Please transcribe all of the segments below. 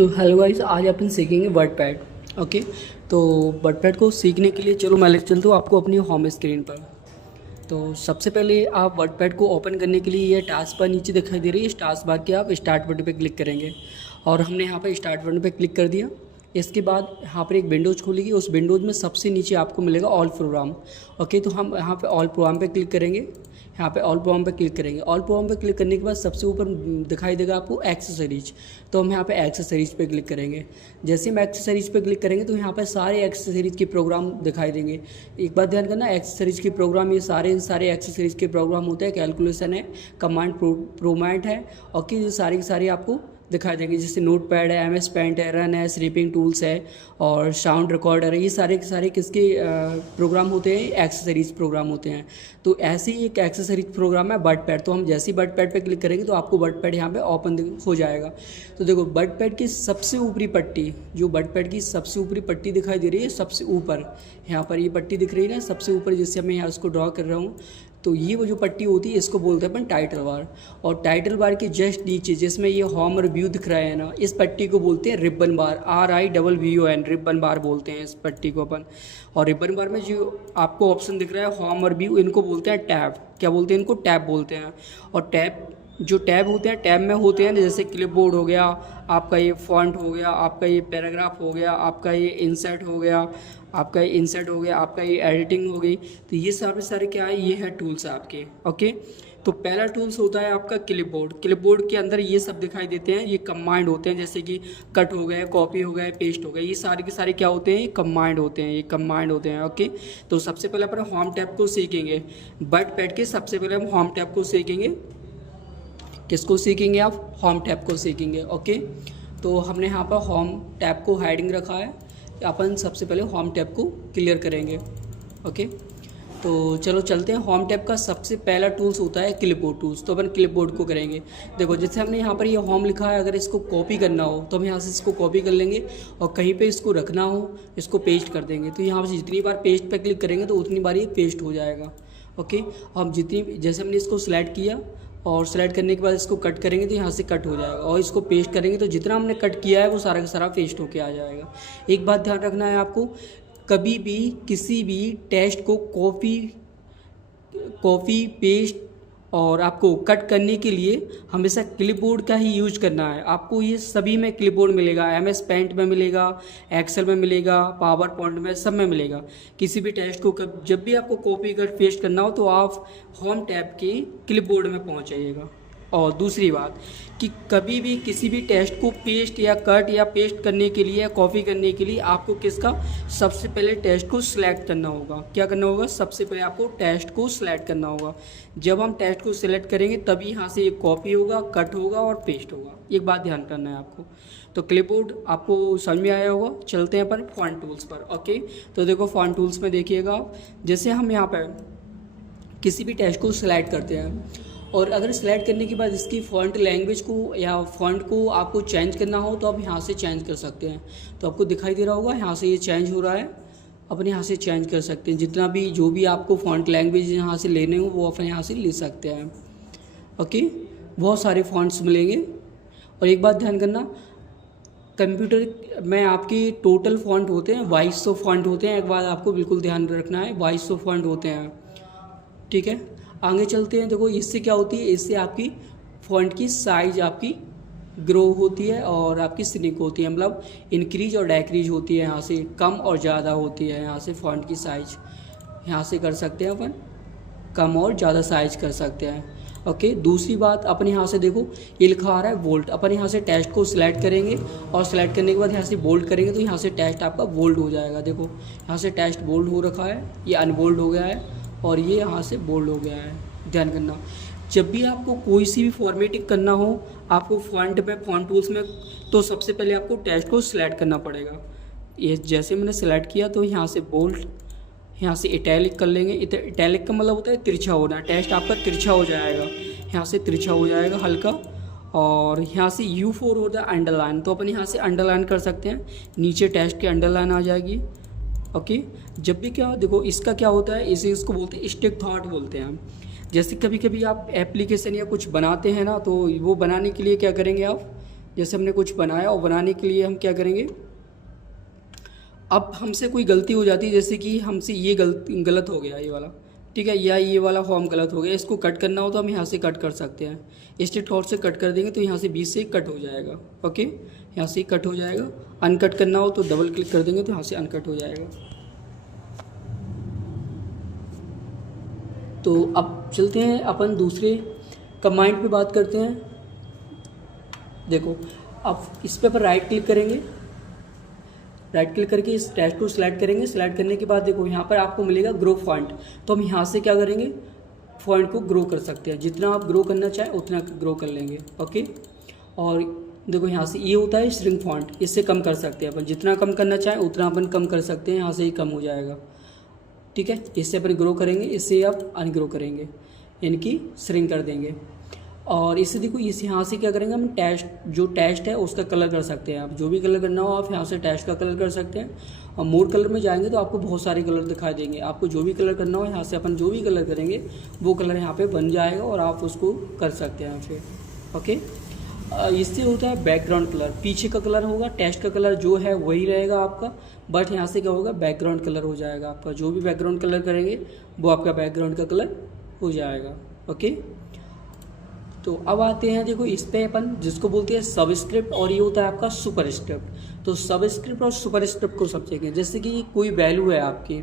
तो hello guys, आज अपन सीखेंगे वर्डपैड। ओके, तो वर्डपैड को सीखने के लिए चलो मैं ले चलता हूँ आपको अपनी होम स्क्रीन पर। तो सबसे पहले आप वर्डपैड को ओपन करने के लिए ये टास्क बार नीचे दिखाई दे रही है, इस टास्क बार के आप स्टार्ट बटन पे क्लिक करेंगे और हमने यहाँ पर स्टार्ट बटन पे क्लिक कर दिया। इसके बाद यहाँ पर एक विंडोज़ खुलेगी, उस विंडोज़ में सबसे नीचे आपको मिलेगा ऑल प्रोग्राम। ओके, तो हम यहाँ पर ऑल प्रोग्राम पे क्लिक करेंगे। यहाँ पे ऑल प्रोग्राम पे क्लिक करेंगे। ऑल प्रोग्राम पे क्लिक करने के बाद सबसे ऊपर दिखाई देगा आपको एक्सेसरीज, तो हम यहाँ पे एक्सेसरीज पे क्लिक करेंगे। जैसे हम एक्सेसरीज पे क्लिक करेंगे तो यहाँ पे सारे एक्सेसरीज के प्रोग्राम दिखाई देंगे। एक बात ध्यान करना, एक्सेसरीज के प्रोग्राम ये सारे एक्सेसरीज के प्रोग्राम होते हैं। कैलकुलेशन है, कमांड प्रोमैट है, और कि ये सारी की सारी आपको दिखाई देंगे। जैसे नोट पैड है, MS पेंट है, रन है, स्लीपिंग टूल्स है और साउंड रिकॉर्डर है। ये सारे के सारे किसके प्रोग्राम होते हैं? एक्सेसरीज प्रोग्राम होते हैं। तो ऐसे ही एक एक्सेसरीज प्रोग्राम है वर्डपैड। तो हम जैसे ही वर्डपैड पे क्लिक करेंगे तो आपको वर्डपैड यहाँ पे ओपन हो जाएगा। तो देखो, वर्डपैड की सबसे ऊपरी पट्टी, जो वर्डपैड की सबसे ऊपरी पट्टी दिखाई दे रही है, सबसे ऊपर यहाँ पर ये पट्टी दिख रही है ना, सबसे ऊपर, जिससे मैं यहाँ उसको ड्रॉ कर रहा हूँ। तो ये वो जो पट्टी होती है, इसको बोलते हैं अपन टाइटल बार। और टाइटल बार के जस्ट नीचे जिसमें ये होम और व्यू दिख रहा है ना, इस पट्टी को बोलते हैं रिबन बार। RIBBON, रिबन बार बोलते हैं इस पट्टी को अपन। और रिबन बार में जो आपको ऑप्शन दिख रहा है होम और व्यू, इनको बोलते हैं टैब। क्या बोलते हैं? इनको टैब बोलते हैं। और टैब, जो टैब होते हैं, टैब में होते हैं जैसे क्लिपबोर्ड हो गया, आपका ये फॉन्ट हो गया, आपका ये पैराग्राफ हो गया, आपका ये इंसर्ट हो गया, आपका ये इंसर्ट हो गया, आपका ये एडिटिंग हो गई। तो ये सारे क्या है? ये है टूल्स आपके। ओके, तो पहला टूल्स होता है आपका क्लिपबोर्ड। क्लिपबोर्ड के अंदर ये सब दिखाई देते हैं, ये कमांड होते हैं, जैसे कि कट हो गए, कॉपी हो गए, पेस्ट हो गए। ये सारे के सारे क्या होते हैं? ये कमांड होते हैं, ये कमांड होते हैं। ओके, तो सबसे पहले अपन होम टैब को सीखेंगे। वर्डपैड के सबसे पहले हम होम टैब को सीखेंगे। किसको सीखेंगे आप? होम टैब को सीखेंगे। ओके, तो हमने यहाँ पर होम टैब को हाइडिंग रखा है। अपन सबसे पहले होम टैब को क्लियर करेंगे। ओके, तो चलो चलते हैं। होम टैब का सबसे पहला टूल्स होता है क्लिपबोर्ड टूल्स। तो अपन क्लिपबोर्ड को करेंगे। देखो, जैसे हमने यहाँ पर ये होम लिखा है, अगर इसको कॉपी करना हो तो हम यहाँ से इसको कॉपी कर लेंगे, और कहीं पे इसको रखना हो इसको पेस्ट कर देंगे। तो यहाँ से जितनी बार पेस्ट पे क्लिक करेंगे तो उतनी बार ये पेस्ट हो जाएगा। ओके, हम जितनी, जैसे हमने इसको सिलेक्ट किया और सेलेक्ट करने के बाद इसको कट करेंगे तो यहाँ से कट हो जाएगा, और इसको पेस्ट करेंगे तो जितना हमने कट किया है वो सारा का सारा पेस्ट होके आ जाएगा। एक बात ध्यान रखना है आपको, कभी भी किसी भी टेक्स्ट को कॉपी पेस्ट और आपको कट करने के लिए हमेशा क्लिपबोर्ड का ही यूज करना है। आपको ये सभी में क्लिपबोर्ड मिलेगा, MS पेंट में मिलेगा, एक्सेल में मिलेगा, पावर पॉइंट में, सब में मिलेगा। किसी भी टेक्स्ट को जब भी आपको कॉपी कर पेस्ट करना हो तो आप होम टैब के क्लिपबोर्ड में पहुंच जाइएगा। और दूसरी बात कि कभी भी किसी भी टेक्स्ट को पेस्ट या कट या पेस्ट करने के लिए या कॉपी करने के लिए आपको किसका? सबसे पहले टेक्स्ट को सिलेक्ट करना होगा। क्या करना होगा? सबसे पहले आपको टेक्स्ट को सिलेक्ट करना होगा। जब हम टेक्स्ट को सिलेक्ट करेंगे तभी यहाँ से ये कॉपी होगा, कट होगा और पेस्ट होगा। एक बात ध्यान करना है आपको। तो क्लिपबोर्ड आपको समझ में आया होगा। चलते हैं अपन फॉन्ट टूल्स पर। ओके, तो देखो फॉन्ट टूल्स में देखिएगा, जैसे हम यहाँ पर किसी भी टेक्स्ट को सिलेक्ट करते हैं और अगर सेलेक्ट करने के बाद इसकी फ़ॉन्ट लैंग्वेज को या फ़ॉन्ट को आपको चेंज करना हो तो आप यहाँ से चेंज कर सकते हैं। तो आपको दिखाई दे रहा होगा यहाँ से ये चेंज हो रहा है, अपन यहाँ से चेंज कर सकते हैं। जितना भी जो भी आपको फ़ॉन्ट लैंग्वेज यहाँ से लेने हो वो अपन यहाँ से ले सकते हैं। ओके, बहुत सारे फ़ॉन्ट्स मिलेंगे। और एक बात ध्यान करना, कंप्यूटर में आपकी टोटल फ़ॉन्ट होते हैं 2200 फ़ॉन्ट होते हैं। एक बात आपको बिल्कुल ध्यान रखना है, 2200 फ़ॉन्ट होते हैं। ठीक है, आगे चलते हैं। देखो, इससे क्या होती है? इससे आपकी फ़ॉन्ट की साइज़ आपकी ग्रो होती है और आपकी श्रिंक होती है, मतलब इंक्रीज और डेक्रीज होती है। यहाँ से कम और ज़्यादा होती है। यहाँ से फ़ॉन्ट की साइज यहाँ से कर सकते हैं अपन, कम और ज़्यादा साइज कर सकते हैं। ओके, दूसरी बात, अपन यहाँ से देखो ये लिखा आ रहा है बोल्ड। अपन यहाँ से टेक्स्ट को सिलेक्ट करेंगे और सिलेक्ट करने के बाद यहाँ से बोल्ड करेंगे तो यहाँ से टेक्स्ट आपका बोल्ड हो जाएगा। देखो यहाँ से टेक्स्ट बोल्ड हो रखा है, ये अनबोल्ड हो गया है और ये यहाँ से बोल्ड हो गया है। ध्यान करना, जब भी आपको कोई सी भी फॉर्मेटिंग करना हो आपको फॉन्ट में, फॉन्ट टूल्स में, तो सबसे पहले आपको टेक्स्ट को सिलेक्ट करना पड़ेगा। ये जैसे मैंने सेलेक्ट किया तो यहाँ से बोल्ड, यहाँ से इटैलिक कर लेंगे। इटैलिक का मतलब होता है तिरछा होना। टेक्स्ट आपका तिरछा हो जाएगा, यहाँ से तिरछा हो जाएगा हल्का। और यहाँ से U4 होता है अंडरलाइन, तो अपन यहाँ से अंडरलाइन कर सकते हैं, नीचे टेक्स्ट की अंडरलाइन आ जाएगी। ओके, जब भी क्या, देखो इसका क्या होता है, इसको बोलते हैं स्टिक थॉट बोलते हैं हम। जैसे कभी कभी आप एप्लीकेशन या कुछ बनाते हैं ना, तो वो बनाने के लिए क्या करेंगे आप, जैसे हमने कुछ बनाया और बनाने के लिए हम क्या करेंगे, अब हमसे कोई गलती हो जाती है, जैसे कि हमसे ये गलत हो गया ये वाला, ठीक है, या ये वाला फॉर्म गलत हो गया, इसको कट करना हो तो हम यहाँ से कट कर सकते हैं। स्ट्रेट फॉरवर्ड से कट कर देंगे तो यहाँ से बीच से कट हो जाएगा। ओके, यहाँ से कट हो जाएगा। अनकट करना हो तो डबल क्लिक कर देंगे तो यहाँ से अनकट हो जाएगा। तो अब चलते हैं अपन दूसरे कमांड पे बात करते हैं। देखो, अब इस पे पर राइट क्लिक करेंगे, राइट क्लिक करके इस टेक्स्ट को सिलेक्ट करेंगे। सिलेक्ट करने के बाद देखो यहाँ पर आपको मिलेगा ग्रो फॉन्ट, तो हम यहाँ से क्या करेंगे, फॉन्ट को ग्रो कर सकते हैं। जितना आप ग्रो करना चाहें उतना ग्रो कर लेंगे। ओके, और देखो यहाँ से ये होता है श्रिंक फॉन्ट, इससे कम कर सकते हैं अपन, जितना कम करना चाहें उतना अपन कम कर सकते हैं, यहाँ से ही कम हो जाएगा। ठीक है, इससे अपन ग्रो करेंगे, इससे आप अनग्रो करेंगे, यानी कि श्रिंक कर देंगे। और इससे देखो इस यहाँ से क्या करेंगे हम, टेक्स्ट जो टेक्स्ट है उसका कलर कर सकते हैं। आप जो भी कलर करना हो आप यहाँ से टेक्स्ट का कलर कर सकते हैं। और मोड कलर में जाएंगे तो आपको बहुत सारे कलर दिखाई देंगे। आपको जो भी कलर करना हो यहाँ से अपन जो भी कलर करेंगे वो कलर यहाँ पे बन जाएगा और आप उसको कर सकते हैं यहाँ पे। ओके, इससे होता है बैकग्राउंड कलर, पीछे का कलर होगा, टेक्स्ट का कलर जो है वही रहेगा आपका, बट यहाँ से क्या होगा, बैकग्राउंड कलर हो जाएगा आपका। जो भी बैकग्राउंड कलर करेंगे वो आपका बैकग्राउंड का कलर हो जाएगा। ओके, तो अब आते हैं, देखो इस पे अपन जिसको बोलते हैं सबस्क्रिप्ट, और ये होता है आपका सुपरस्क्रिप्ट। तो सबस्क्रिप्ट और सुपरस्क्रिप्ट को समझेंगे। जैसे कि कोई वैल्यू है आपकी,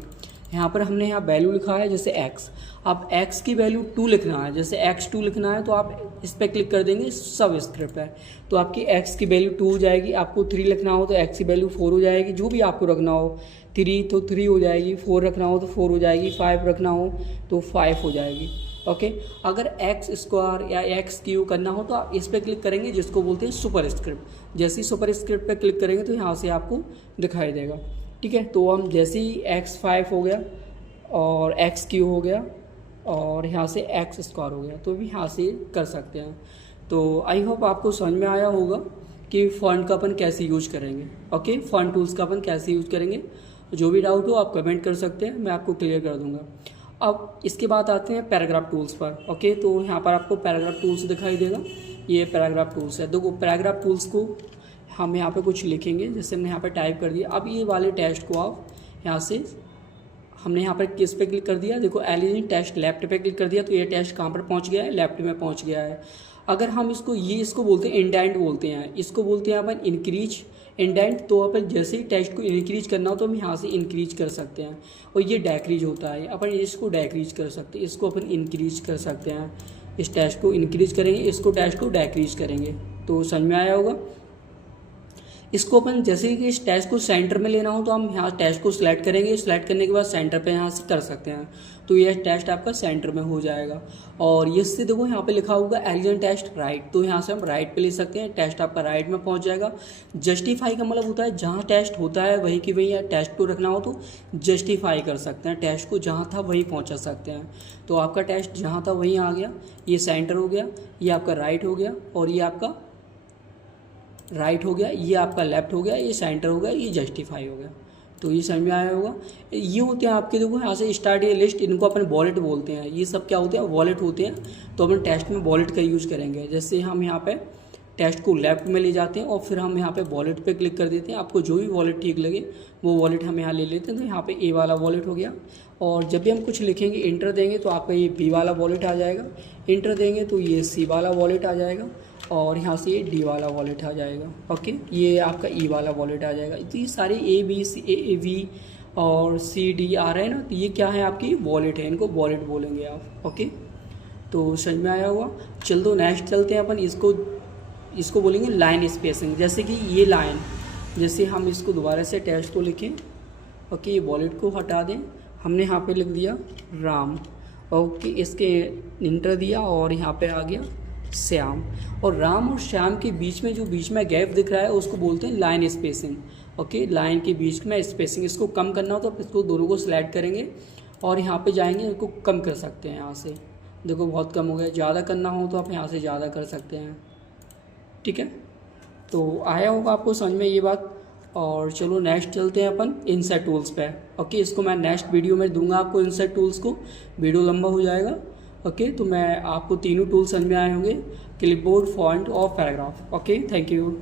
यहाँ पर हमने यहाँ वैल्यू लिखा है जैसे x, आप x की वैल्यू 2 लिखना है, जैसे x2 लिखना है तो आप इस पर क्लिक कर देंगे, सबस्क्रिप्ट है तो आपकी x की वैल्यू 2 हो जाएगी। आपको 3 लिखना हो तो x की वैल्यू 4 हो जाएगी, जो भी आपको रखना हो। 3 तो 3 हो जाएगी, 4 रखना हो तो 4 हो जाएगी, 5 रखना हो तो 5 हो जाएगी। ओके, अगर एक्स स्क्वायर या एक्स क्यू करना हो तो आप इस पर क्लिक करेंगे, जिसको बोलते हैं सुपरस्क्रिप्ट। जैसे ही सुपरस्क्रिप्ट पे क्लिक करेंगे तो यहाँ से आपको दिखाई देगा। ठीक है, तो हम जैसे ही x5 हो गया और एक्स क्यू हो गया और यहाँ से एक्स स्क्वायर हो गया तो भी यहाँ से कर सकते हैं। तो आई होप आपको समझ में आया होगा कि फॉन्ट का अपन कैसे यूज करेंगे। ओके, फॉन्ट टूल्स का अपन कैसे यूज करेंगे। जो भी डाउट हो आप कमेंट कर सकते हैं, मैं आपको क्लियर कर दूंगा। अब इसके बाद आते हैं पैराग्राफ टूल्स पर। ओके, तो यहाँ पर आपको पैराग्राफ टूल्स दिखाई देगा, ये पैराग्राफ टूल्स है। देखो पैराग्राफ टूल्स को हम यहाँ पे कुछ लिखेंगे, जैसे हमने यहाँ पे टाइप कर दिया। अब ये वाले टेक्स्ट को आप यहाँ से, हमने यहाँ पर किस पे क्लिक कर दिया, देखो एलिजेंट टेक्स्ट लेफ्ट पे क्लिक कर दिया तो ये टेक्स्ट कहाँ पर पहुँच गया है, लेफ्ट में पहुँच गया है। अगर हम इसको इसको बोलते हैं इंडेंट बोलते हैं, इसको बोलते हैं अपन इंक्रीज इंडेंट। तो अपन जैसे ही टेक्स्ट को इंक्रीज करना हो तो हम यहाँ से इंक्रीज कर सकते हैं, और ये डैक्रीज होता है, अपन इसको डैक्रीज कर सकते हैं, इसको अपन इंक्रीज कर सकते हैं। इस टेक्स्ट को इंक्रीज करेंगे, इसको टेक्स्ट को डैक्रीज करेंगे। तो समझ में आया होगा। इसको अपन जैसे कि इस टेक्स्ट को सेंटर में लेना हो तो हम यहाँ टेक्स्ट को सिलेक्ट करेंगे, सिलेक्ट करने के बाद सेंटर पे यहाँ से कर सकते हैं, तो ये टेक्स्ट आपका सेंटर में हो जाएगा। और ये से देखो यहाँ पे लिखा होगा एलिजेंट टेक्स्ट राइट, तो यहाँ से हम राइट पे ले सकते हैं, टेक्स्ट आपका राइट में पहुँच जाएगा। जस्टिफाई का मतलब होता है जहाँ टेक्स्ट होता है वहीं की वहीं, टेक्स्ट को रखना हो तो जस्टिफाई कर सकते हैं, टेक्स्ट को जहाँ था वहीं पहुँचा सकते हैं। तो आपका टेक्स्ट जहाँ था वहीं आ गया, ये सेंटर हो गया, ये आपका राइट हो गया, और ये आपका राइट हो गया, ये आपका लेफ्ट हो गया, ये सेंटर हो गया, ये जस्टिफाई हो गया। तो ये समझ में आया होगा। ये होते हैं आपके, देखो यहाँ से स्टार्ट ये लिस्ट, इनको अपन वॉलेट बोलते हैं। ये सब क्या होते हैं, वॉलेट होते हैं। तो अपन टेक्स्ट में वॉलेट का यूज़ करेंगे। जैसे हम यहाँ पे टेक्स्ट को लेफ्ट में ले जाते हैं और फिर हम यहाँ पे वॉलेट पे क्लिक कर देते हैं। आपको जो भी वॉलेट ठीक लगे वो वॉलेट हम यहाँ ले लेते हैं। तो यहाँ पे ए वाला वॉलेट हो गया, और जब भी हम कुछ लिखेंगे इंटर देंगे तो आपका ये बी वाला वॉलेट आ जाएगा, इंटर देंगे तो ये सी वाला वॉलेट आ जाएगा, और यहाँ से ये डी वाला वॉलेट आ जाएगा। ओके, ये आपका ई वाला वॉलेट आ जाएगा। तो ये सारे A B C A V और सी डी आ रहे हैं ना, तो ये क्या है, आपकी वॉलेट है, इनको वॉलेट बोलेंगे आप। ओके, तो समझ में आया होगा। चल दो नेक्स्ट चलते हैं अपन, इसको बोलेंगे लाइन स्पेसिंग। जैसे कि ये लाइन, जैसे हम इसको दोबारा से टेक्स्ट को लिखें। ओके, ये वॉलेट को हटा दें, हमने यहाँ पे लिख दिया राम। ओके, इसके इंटर दिया और यहाँ पे आ गया श्याम, और राम और श्याम के बीच में जो बीच में गैप दिख रहा है उसको बोलते हैं लाइन स्पेसिंग। ओके, लाइन के बीच में स्पेसिंग, इसको कम करना हो तो इसको दोनों को सिलेक्ट करेंगे और यहाँ पे जाएंगे, इसको कम कर सकते हैं। यहाँ से देखो बहुत कम हो गया, ज़्यादा करना हो तो आप यहाँ से ज़्यादा कर सकते हैं। ठीक है, तो आया होगा आपको समझ में ये बात। और चलो नेक्स्ट चलते हैं अपन इंसर्ट टूल्स पे। ओके, इसको मैं नेक्स्ट वीडियो में दूंगा आपको इंसर्ट टूल्स को, वीडियो लंबा हो जाएगा। ओके, तो मैं आपको तीनों टूल समझ में आए होंगे, क्लिपबोर्ड, फॉन्ट और पैराग्राफ। Okay, thank you.